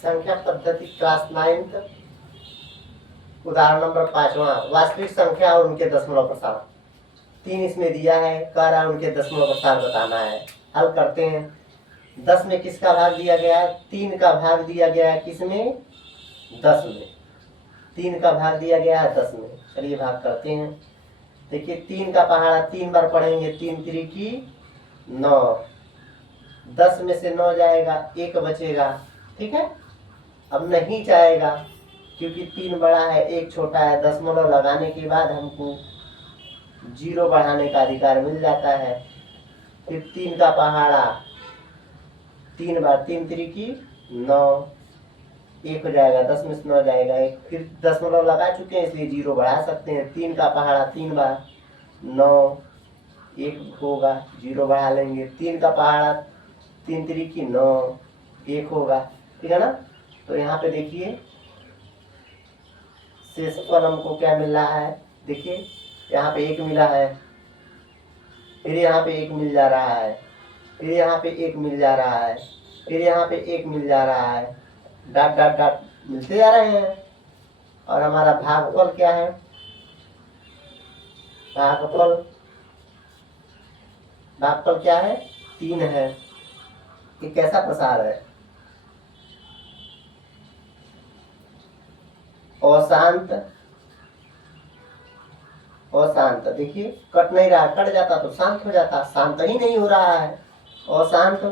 संख्या पद्धति class 9th उदाहरण नंबर 5वां वास्तविक संख्या और उनके दशमलव प्रसार। 3 इसमें दिया है, कह रहा है उनके दशमलव प्रसार बताना है। हल करते हैं। 10 में किसका भाग दिया गया है? 3 का भाग दिया गया है किसमें? 10 में। 3 का भाग दिया गया है 10 में। चलिए भाग करते हैं। देखिए 3 का पहाड़ा 3 बार पढ़ेंगे, 3 तिरिकी 9। 10 में से 9 जाएगा, 1 बचेगा। ठीक है, अब नहीं जाएगा क्योंकि 3 बड़ा है 1 छोटा है। दशमलव लगाने के बाद हमको 0 बढ़ाने का अधिकार मिल जाता है। फिर 3 का पहाड़ा 3 बार, 3 तिरिकी 9, 1 हो जाएगा। 10 में से 9 जाएगा 1। फिर दशमलव लगा चुके हैं इसलिए 0 बढ़ा सकते हैं। 3 का पहाड़ा 3 बार 9, 1 होगा, 0 बढ़ा लेंगे। 3 का पहाड़ा 3 तिरिकी 9, 1 होगा। ठीक है ना। तो यहाँ पे देखिए शेषफल हमको क्या मिल रहा है? देखिए यहाँ पे 1 मिला है, फिर यहाँ पे 1 मिल जा रहा है, फिर यहाँ पे 1 मिल जा रहा है, फिर यहाँ पे 1 मिल जा रहा है। डॉट डॉट डॉट मिलते जा रहे हैं। और हमारा भागफल क्या है? भागफल क्या है? 3 है। ये कैसा प्रसार है? अशांत। अशांत। देखिए कट नहीं रहा, कट जाता तो शांत हो जाता, शांत ही नहीं हो रहा है। अशांत।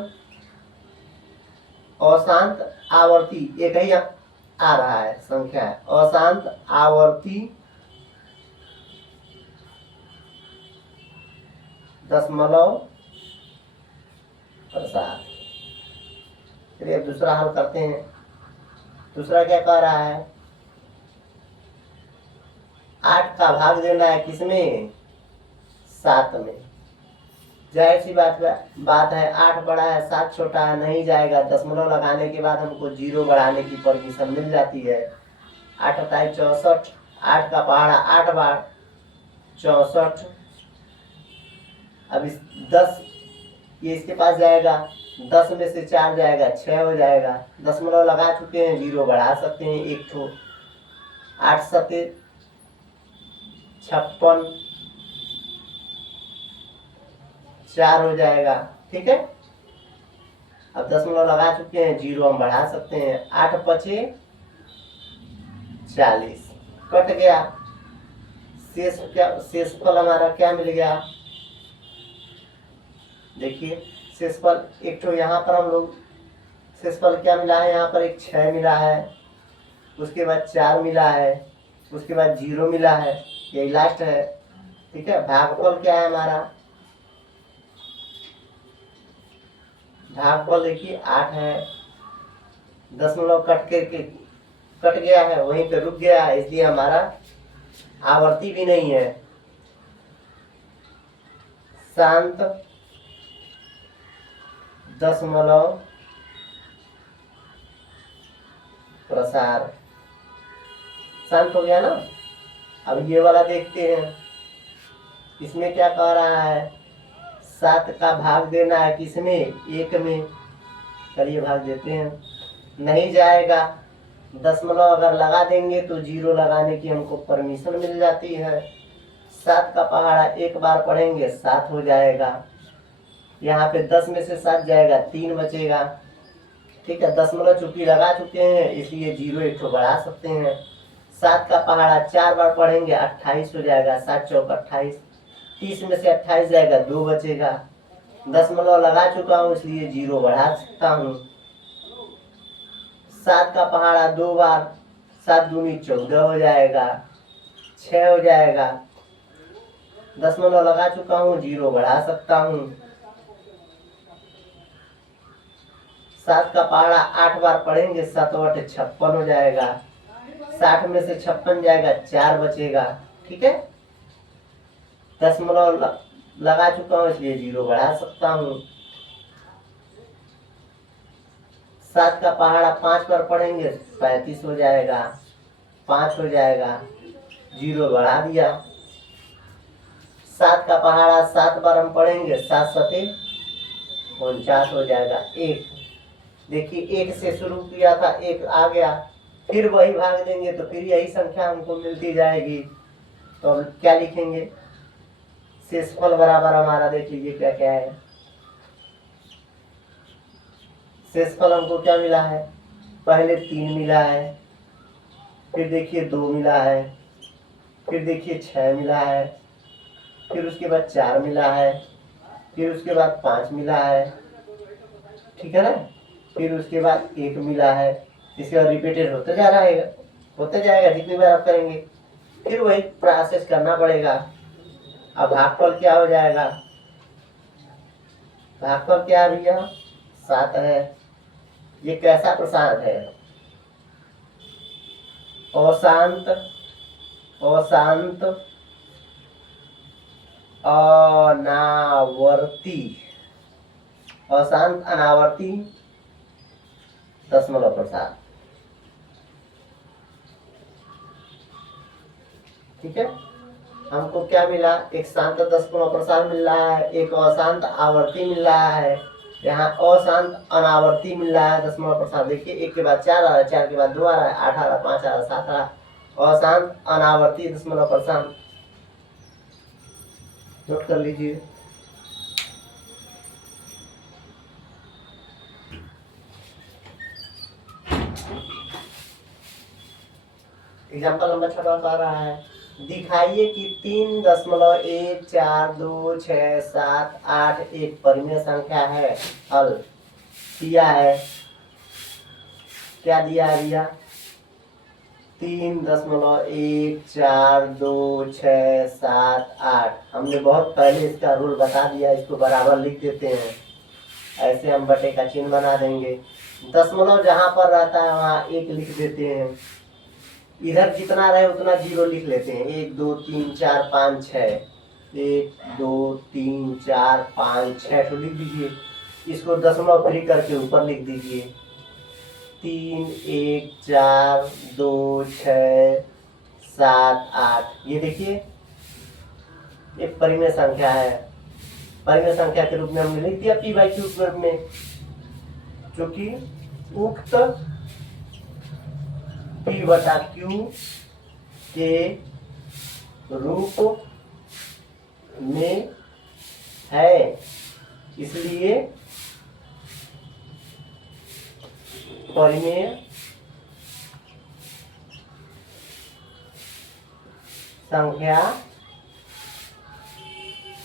अशांत आवर्ती एक ही आ रहा है संख्या है। अशांत आवर्ती दशमलव प्रसार। चलिए अब दूसरा हल करते हैं। दूसरा क्या कह रहा है? 8 का भाग देना है किसमें? 7 में। जाहिर सी बात है 8 बड़ा है 7 छोटा है, नहीं जाएगा। दशमलव लगाने के बाद हमको 0 बढ़ाने की परमिशन मिल जाती है। 8 बताए 64। 8 का पहाड़ा 8 बार 64। अब इस 10 ये इसके पास जाएगा, 10 में से 4 जाएगा 6 हो जाएगा। दशमलव लगा चुके हैं, 0 बढ़ा सकते हैं 1 ठो। 8 सते 56, 4 हो जाएगा। ठीक है, अब दशमलव लगा चुके हैं, 0 हम बढ़ा सकते हैं। 8 पचे 40, कट गया। शेषफल हमारा क्या मिल गया? देखिए शेषफल एक तो यहाँ पर हम लोग शेषफल क्या मिला है? यहाँ पर एक 6 मिला है, उसके बाद 4 मिला है, उसके बाद 0 मिला है, यही लास्ट है। ठीक है, भागफल क्या है हमारा? भागफल देखिए 8 है। दशमलव कट गया है, वहीं पे रुक गया है, इसलिए हमारा आवर्ती भी नहीं है। शांत दशमलव प्रसार। शांत हो गया ना। अब ये वाला देखते हैं, इसमें क्या कह रहा है? 7 का भाग देना है किसमें? 1 में। चलिए भाग देते हैं, नहीं जाएगा। दशमलव अगर लगा देंगे तो 0 लगाने की हमको परमिशन मिल जाती है। 7 का पहाड़ा 1 बार पढ़ेंगे 7 हो जाएगा। यहाँ पे 10 में से 7 जाएगा, 3 बचेगा। ठीक है, दशमलव चूंकि लगा चुके हैं इसलिए 0 एक ठो बढ़ा सकते हैं। 7 का पहाड़ा 4 बार पढ़ेंगे 28 हो जाएगा। 7 चौक 28, 30 में से 28 जाएगा, 2 बचेगा। दशमलव लगा चुका हूँ इसलिए 0 बढ़ा सकता हूँ। 7 का पहाड़ा 2 बार, 7 दूनी 14 हो जाएगा, 6 हो जाएगा। दशमलव लगा चुका हूँ, 0 बढ़ा सकता हूँ। 7 का पहाड़ा 8 बार पढ़ेंगे, 7 8 56 हो जाएगा। 60 में से 56 जाएगा, 4 बचेगा। ठीक है, दशमलव लगा चुका हूँ इसलिए 0 बढ़ा सकता हूँ। 7 का पहाड़ा 5 बार पढ़ेंगे 35 हो जाएगा, 5 हो जाएगा, 0 बढ़ा दिया। 7 का पहाड़ा 7 बार हम पढ़ेंगे, 7 सते 49 हो जाएगा, 1। देखिए एक से शुरू किया था, एक आ गया, फिर वही भाग देंगे तो फिर यही संख्या हमको मिलती जाएगी। तो हम क्या लिखेंगे, शेषफल बराबर हमारा देख लीजिए क्या क्या है। शेषफल हमको क्या मिला है, पहले 3 मिला है, फिर देखिए 2 मिला है, फिर देखिए 6 मिला है, फिर उसके बाद 4 मिला है, फिर उसके बाद 5 मिला है, ठीक है ना, फिर उसके बाद 1 मिला है। इसके बाद रिपीटेड होते जा रहा है, होते जाएगा जितनी बार आप करेंगे, फिर वही प्रोसेस करना पड़ेगा। अब भागफल क्या हो जाएगा, भागफल क्या है भैया, 7 है। ये कैसा प्रसाद है, अशांत, अशांत अनावर्ती, अशांत अनावर्ती दशमलव प्रसाद, ठीक है। हमको क्या मिला, एक शांत दशमलव प्रसार मिल रहा है, एक अशांत आवर्ती मिल रहा है, यहाँ अशांत अनावर्ती मिल रहा है दशमलव प्रसार। देखिए 1 के बाद 4 आ रहा है, 4 के बाद 2 आ रहा है, 8 आ रहा है, 5 आ रहा है, 7 आ रहा है, अशांत अनावर्ती दशमलव प्रसार। नोट कर लीजिए। एग्जाम्पल नंबर 6 आ रहा है, दिखाइए कि 3.14267 एक परिमेय संख्या है। हल दिया है, क्या दिया है भैया, 3.14267 हमने बहुत पहले इसका रूल बता दिया, इसको बराबर लिख देते हैं, ऐसे हम बटे का चिन्ह बना देंगे। दशमलव जहां पर रहता है वहां 1 लिख देते हैं, इधर जितना रहे उतना 0 लिख लेते हैं। 1 2 3 4 5 6, 1 2 3 4 5 6 तो लिख दीजिए। इसको दशमलव फ्री करके ऊपर लिख दीजिए, 3 1 4 2 6 7 8। ये देखिए एक परिमेय संख्या है, परिमेय संख्या के रूप में हमने लिख दिया p/q के रूप में, क्योंकि उक्त p/q के रूप में है, इसलिए परिमेय संख्या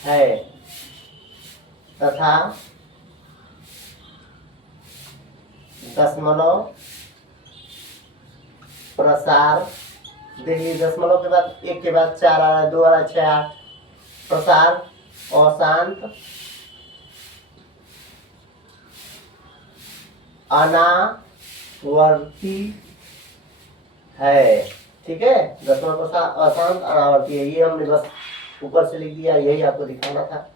है तथा दशमलव प्रसार, देखिए दशमलव के बाद 1 के बाद 4 आ रहा है, 2 आ रहा है, 6 आ रहा है, प्रसार अशांत अनावर्ती है, ठीक है। दशमलव प्रसार अशांत अनावर्ती है, ये हमने बस ऊपर से लिख दिया, यही आपको दिखाना था।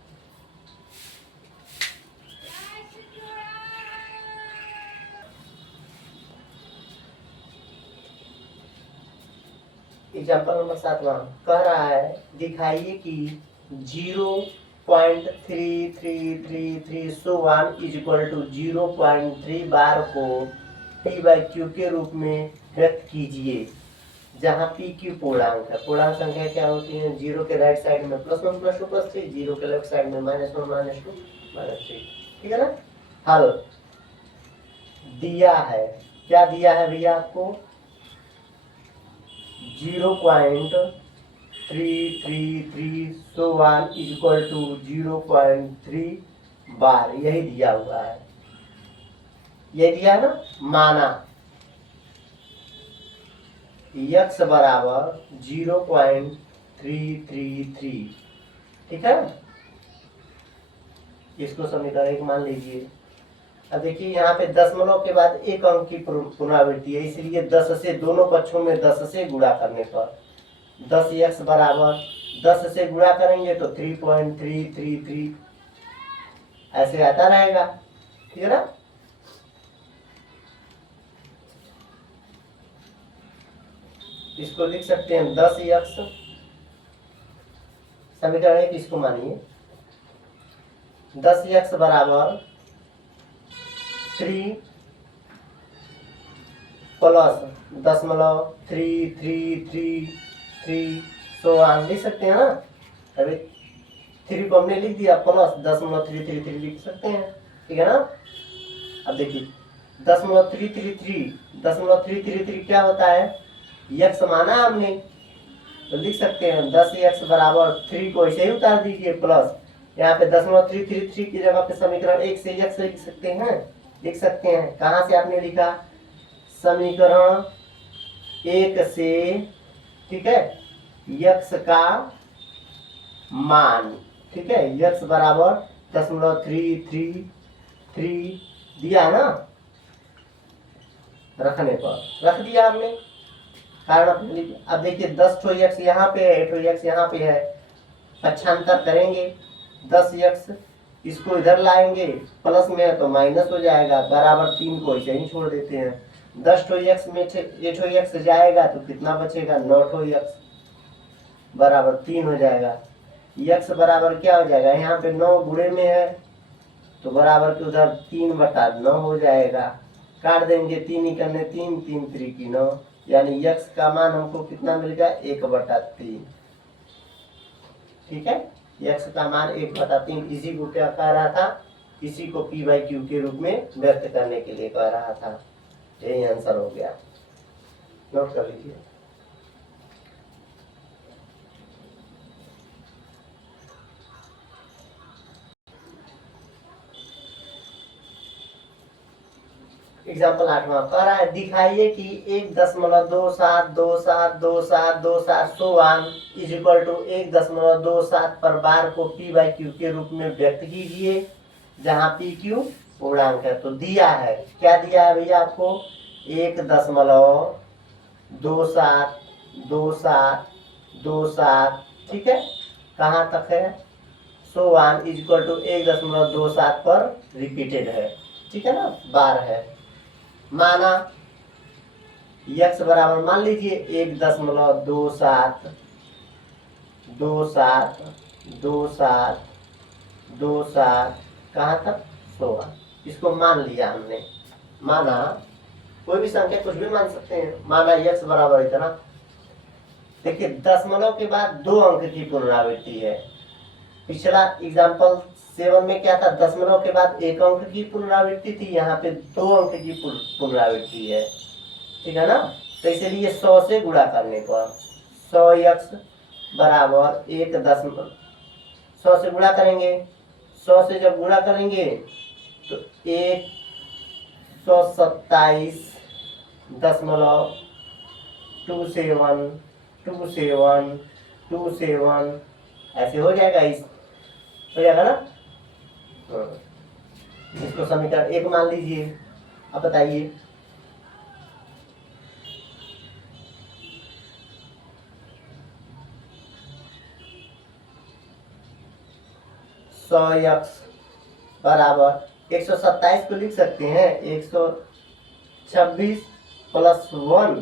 एग्जाम्पल नंबर 7 कह रहा है, दिखाइए कि 0.3333 सो 1 इज इक्वल टू 0.3 बार को p/q के रूप में व्यक्त कीजिए, जहाँ p/q पूर्णांक है। पूर्णांक संख्या क्या होती है, 0 के राइट साइड में +1 +2 +3, 0 के लेफ्ट साइड में -1 -2 -3, ठीक है ना। हल दिया है, क्या दिया है भैया आपको, 0.333 सो 1 इज इक्वल टू 0.3 बार, यही दिया हुआ है, ये दिया है ना। माना x बराबर 0.333, ठीक है, इसको समीकरण 1 मान लीजिए। अब देखिए यहाँ पे दशमलव के बाद 1 अंक की पुनरावृत्ति है, इसलिए 10 से दोनों पक्षों में 10 से गुणा करने पर 10x बराबर 10 से गुणा करेंगे तो 3.333 ऐसे आता रहेगा, ठीक है ना। इसको लिख सकते हैं 10x, समीकरण 1 इसको मानिए, 10x बराबर 3 प्लस 0.3333 लिख सकते हैं ना। अभी 3 को हमने लिख दिया, प्लस 0.333 लिख सकते हैं, ठीक है ना। अब देखिए 0.333 क्या होता है, यक्स माना हमने, तो लिख सकते हैं 10x बराबर 3 को ऐसे ही उतार दीजिए, प्लस यहाँ पे 0.333 की जगह पे समीकरण 1 से x लिख सकते हैं, कहाँ से आपने लिखा, समीकरण 1 से, ठीक है, x का मान, ठीक है, x बराबर 0.333 दिया ना, रखने पर रख दिया हमने, कारण अब देखिए 10 ठो x यहाँ पे है, 8 ठो x यहाँ पे है, पक्षांतर करेंगे 10x, इसको इधर लाएंगे, प्लस में है तो माइनस हो जाएगा, बराबर 3 को इसे ही छोड़ देते हैं। 10 ठो x में 8 ठो x जाएगा तो कितना बचेगा, 9 ठो x बराबर 3 हो जाएगा। x बराबर क्या हो जाएगा, यहाँ पे 9 गुणे में है तो बराबर के उधर 3/9 हो जाएगा, काट देंगे 3 ही करने 3, 3 3 की 9, यानी x का मान हमको कितना मिल गया, 1/3, ठीक है। x का मान 1/3, इसी को क्या कह रहा था, इसी को p/q के रूप में व्यक्त करने के लिए कह रहा था। यही आंसर हो गया, नोट कर लीजिए। एग्जाम्पल 8वां कह रहा है, दिखाइए कि 1.27272727 so on is equal to 1.27 पर बार को p/q के रूप में व्यक्त कीजिए, जहां pq पूर्णांक है। तो दिया है, क्या दिया है भैया आपको, 1.272727, ठीक है, कहाँ तक है, so on is equal to 1.27 पर रिपीटेड है, ठीक है ना, बार है। माना x बराबर मान लीजिए 1.27272727 कहाँ तक, 16, इसको मान लिया हमने। माना कोई भी संख्या कुछ भी मान सकते हैं, माना x बराबर इतना, देखिए दशमलव के बाद 2 अंक की पुनरावृत्ति है। पिछला एग्जाम्पल 7 में क्या था, दशमलव के बाद 1 अंक की पुनरावृत्ति थी, यहाँ पे 2 अंक की पुनरावृत्ति है, ठीक है ना। तो इसलिए 100 से गुणा करने पर 100x बराबर 1 से गुणा करेंगे, 100 से जब गुणा करेंगे तो 127.2727 ऐसे हो जाएगा, इस हो जाएगा ना। इसको समीकरण 1 मान लीजिए। अब बताइए, x बराबर 127 को लिख सकते हैं 126 + 1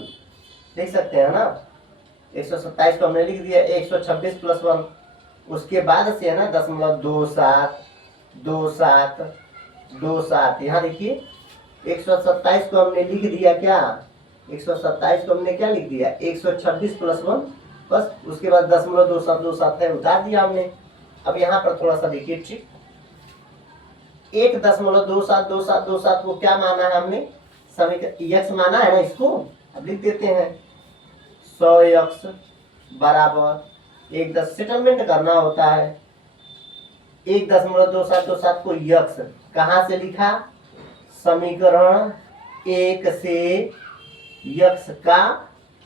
लिख सकते हैं ना। 127 को हमने लिख दिया, 126 + 1, उसके बाद से है ना 0.272727, यहाँ देखिए 127 को हमने लिख दिया, क्या 127 को हमने क्या लिख दिया, 126 + 1, बस उसके बाद 0.2727 है, उतार दिया हमने। अब यहाँ पर थोड़ा सा देखिए ट्रिक, 1.272727 को क्या माना है हमने, समीकरण x माना है ना, इसको अब लिख देते हैं 100x बराबर 1 सेटलमेंट करना होता है, 1.2727 को x कहाँ से लिखा, समीकरण 1 से x का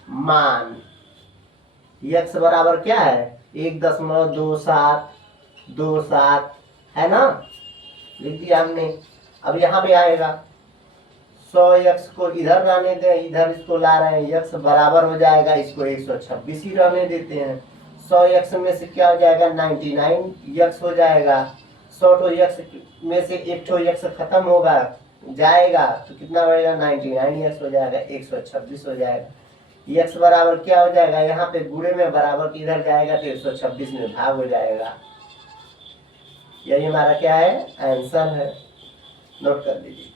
मान, x बराबर क्या है 1.2727 है ना, लिख दिया हमने। अब यहाँ पे आएगा 100x को इधर रहने दें, इधर इसको ला रहे हैं, x बराबर हो जाएगा, इसको 126 ही रहने देते हैं। 100x में से क्या हो जाएगा, 99x हो जाएगा। 100 ठो x में से 1 ठो x खत्म होगा जाएगा तो कितना बढ़ेगा, 99x हो जाएगा, 126 हो जाएगा। x बराबर क्या हो जाएगा, यहाँ पे गुणे में बराबर किधर जाएगा तो 126 में भाग हो जाएगा। यही हमारा क्या है, आंसर है, नोट कर लीजिए।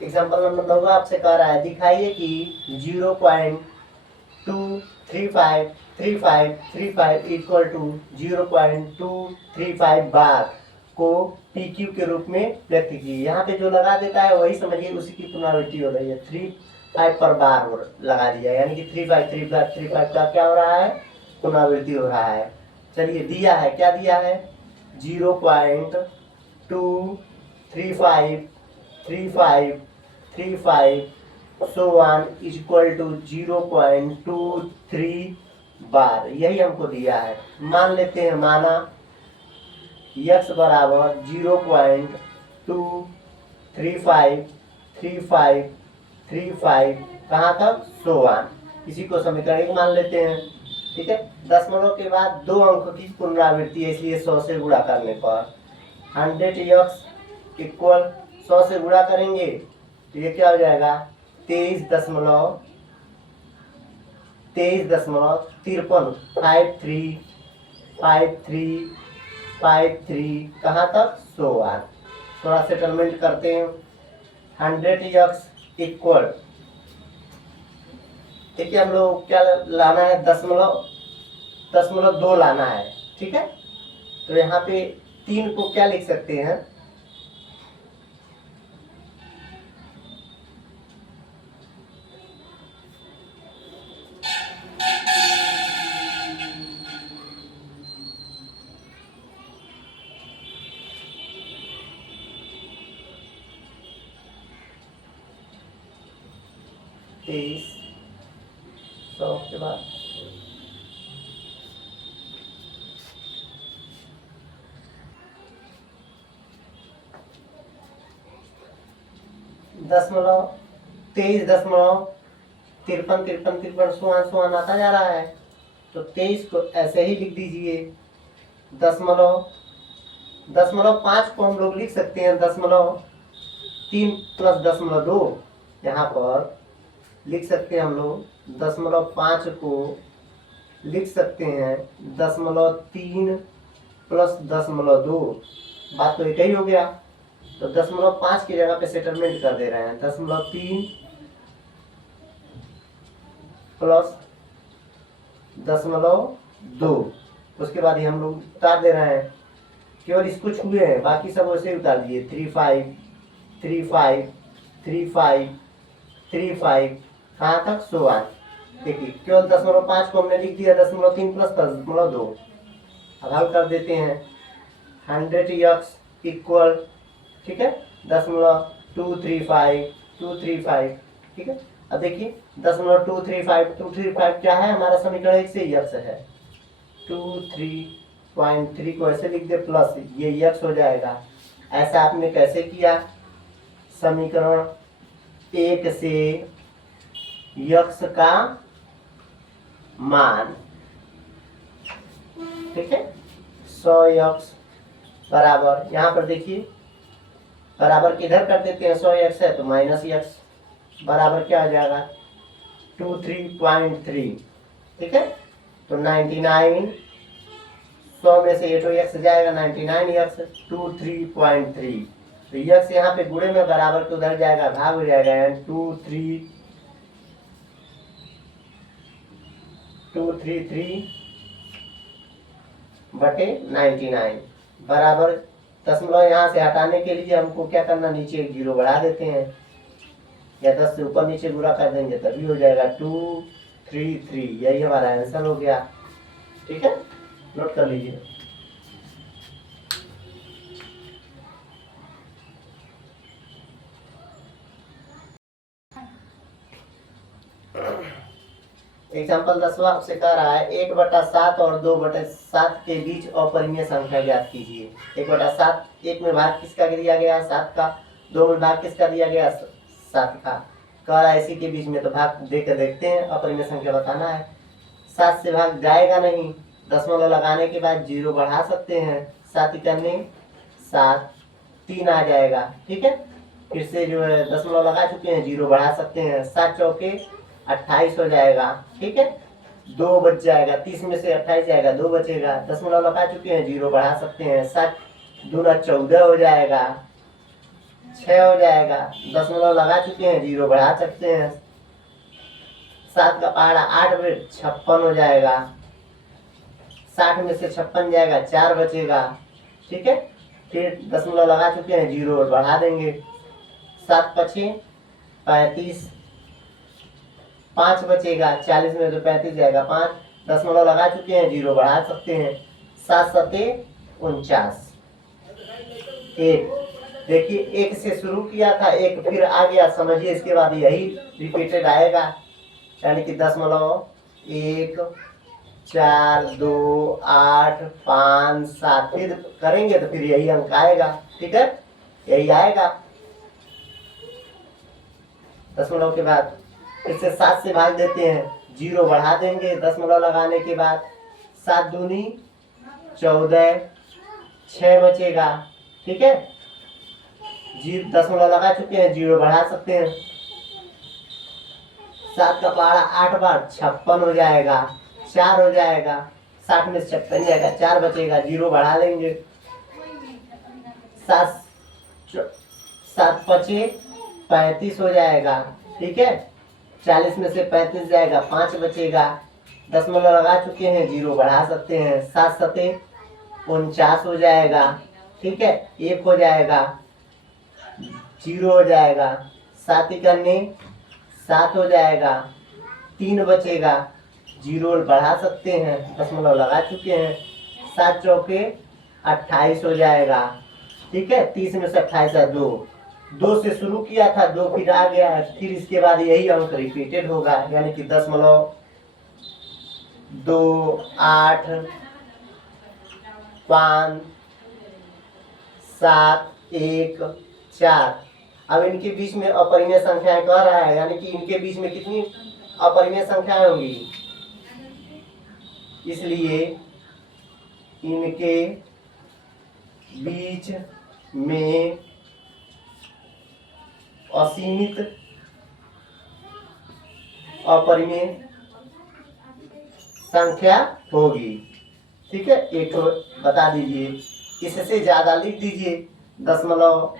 एग्जाम्पल नंबर 9 आपसे कह रहा है दिखाइए कि 0.2353535 इक्वल टू 0.235 बार को PQ के रूप में व्यक्त कीजिए। यहाँ पे जो लगा देता है वही समझिए उसी की पुनरावृत्ति हो रही है। 35 पर बार लगा दिया, यानी कि 35 का क्या हो रहा है, पुनरावृत्ति हो रहा है। चलिए दिया है, क्या दिया है, 0.2353535 so on is equal to 0.23 बार, यही हमको दिया है। मान लेते हैं, माना x बराबर 0.2353535 कहाँ तक, so on, इसी को समीकरण 1 मान लेते हैं। ठीक है, दशमलव के बाद 2 अंक की पुनरावृत्ति है, इसलिए 100 से गुणा करने पर 100x इक्वल 100 से गुणा करेंगे तो ये क्या हो जाएगा, 23.5353 कहाँ तक, 100 आर। थोड़ा सेटलमेंट करते हैं। 100x इक्वल, देखिए हम लोग क्या लाना है, 0.2 लाना है। ठीक है, तो यहाँ पे 3 को क्या लिख सकते हैं, तेईस 100 के बाद दशमलव 23.53 सुहान आता जा रहा है, तो 23 को ऐसे ही लिख दीजिए। 0.5 को हम लोग लिख सकते हैं 0.3 प्लस 0.2, यहाँ पर लिख सकते हैं हम लोग 0.5 को लिख सकते हैं 0.3 प्लस 0.2, बात तो एक ही हो गया। तो 0.5 की जगह पे सेटलमेंट कर दे रहे हैं, 0.3 प्लस 0.2, उसके बाद ही हम लोग उतार दे रहे हैं, केवल इसको छुए हैं, बाकी सब वैसे ही उतार दिए। 35 35 35 35 कहाँ तक, 100। देखिए केवल 0.5 को हमने लिख दिया 0.3 प्लस 0.2। अब हल कर देते हैं। 100x इक्वल, ठीक है, 0.235 ठीक है। अब देखिए 0.235 क्या है, हमारा समीकरण 1 से x है, 23.3 को ऐसे लिख दे प्लस ये x हो जाएगा। ऐसा आपने कैसे किया, समीकरण 1 से x का मान, ठीक है, 100x बराबर, यहाँ पर देखिए बराबर किधर कर देते हैं, 100x है तो माइनस x बराबर क्या हो जाएगा, 23.3, ठीक है। तो 99, 100 में से 8x जाएगा 99x, 23.3, तो x यहाँ पे गुणे में बराबर के उधर जाएगा, भाग हो जाएगा, 233/99 बराबर, दशमलव यहाँ से हटाने के लिए हमको क्या करना, नीचे एक 0 बढ़ा देते हैं, या 10 से ऊपर नीचे गुणा कर देंगे तभी हो जाएगा 233, यही हमारा आंसर हो गया। ठीक है, नोट कर लीजिए। एग्जाम्पल 10वां आपसे कह रहा है 1/7 और 2/7 के बीच अपरिमेय संख्या ज्ञात कीजिए। 1/7, 1 में भाग किसका दिया गया, 7 का, 2 में भाग किसका दिया गया, 7 का, कह रहा है इसी के बीच में, तो भाग देकर देखते हैं, अपरिमेय संख्या बताना है। 7 से भाग जाएगा नहीं, दशमलव लगाने के बाद 0 बढ़ा सकते हैं, 7 करने 7, 3 आ जाएगा, ठीक है। फिर से जो है दशमलव लगा चुके हैं, 0 बढ़ा सकते हैं, 7 चौके 28 हो जाएगा, ठीक है। 2 बच जाएगा, 30 में से 28 जाएगा, 2 बचेगा, दशमलव लगा चुके हैं, 0 बढ़ा सकते हैं, 7 दूना 14 हो जाएगा, 6 हो जाएगा, दशमलव लगा चुके हैं, 0 बढ़ा सकते हैं। 7 का पहाड़ा 8 में 56 हो जाएगा, 60 में से 56 जाएगा, 4 बचेगा। ठीक है, फिर दशमलव लगा चुके हैं, 0 बढ़ा देंगे। 7 पचे 35, 5 बचेगा, 40 में तो 35 जाएगा, 5 दशमलव लगा चुके हैं, 0 बढ़ा सकते हैं। 7 सते 49। एक देखिए, एक से शुरू किया था, एक फिर आ गया, समझिए इसके बाद यही रिपीटेड आएगा, यानी कि दशमलव 1 4 2 8 5 7 फिर करेंगे तो फिर यही अंक आएगा। ठीक है, यही आएगा दशमलव के बाद। इसे 7 से भाग देते हैं, 0 बढ़ा देंगे दशमलव लगाने के बाद। 7 दूनी 14, 6 बचेगा। ठीक है, दशमलव लगा चुके हैं, 0 बढ़ा सकते हैं। 7 का पहाड़ा 8 बार 56 हो जाएगा, 4 हो जाएगा, 60 में 56 जाएगा, 4 बचेगा, 0 बढ़ा लेंगे। 7 पचे 35 हो जाएगा। ठीक है, 40 में से 35 जाएगा, 5 बचेगा, दशमलव लगा चुके हैं, 0 बढ़ा सकते हैं। 7 सते 49 हो जाएगा। ठीक है, 1 हो जाएगा, 0 हो जाएगा। 7 इकन्ने 7 हो जाएगा, 3 बचेगा, 0 बढ़ा सकते हैं, दशमलव लगा चुके हैं। 7 चौके 28 हो जाएगा। ठीक है, 30 में से 28 है 2 से शुरू किया था, 2 फिर आ गया है, फिर इसके बाद यही अंक रिपीटेड होगा, यानी कि दशमलव 2 8 5 7 1 4। अब इनके बीच में अपरिमेय संख्याएं कह रहा है, यानी कि इनके बीच में कितनी अपरिमेय संख्याएं होंगी, इसलिए इनके बीच में असीमित अपरिमेय संख्या होगी। ठीक है, एक बता दीजिए, इससे ज्यादा लिख दीजिए, दशमलव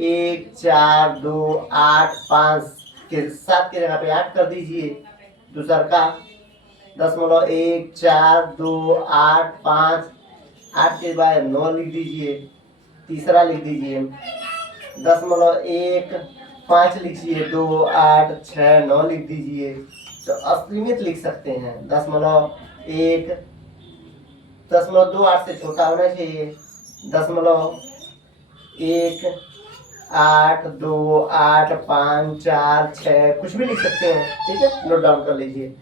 1 4 2 8 5 के 7 के जगह पे 8 कर दीजिए। दूसरा का दशमलव 1 4 2 8 5 8 के बाद 9 लिख दीजिए। तीसरा लिख दीजिए दशमलव 1 5 लिखिए, 2 8 6 9 लिख दीजिए। तो असीमित लिख सकते हैं, दशमलव 1 दशमलव 2 8 से छोटा होना चाहिए, दशमलव 1 8 2 8 5 4 6 कुछ भी लिख सकते हैं। ठीक है, नोट डाउन कर लीजिए।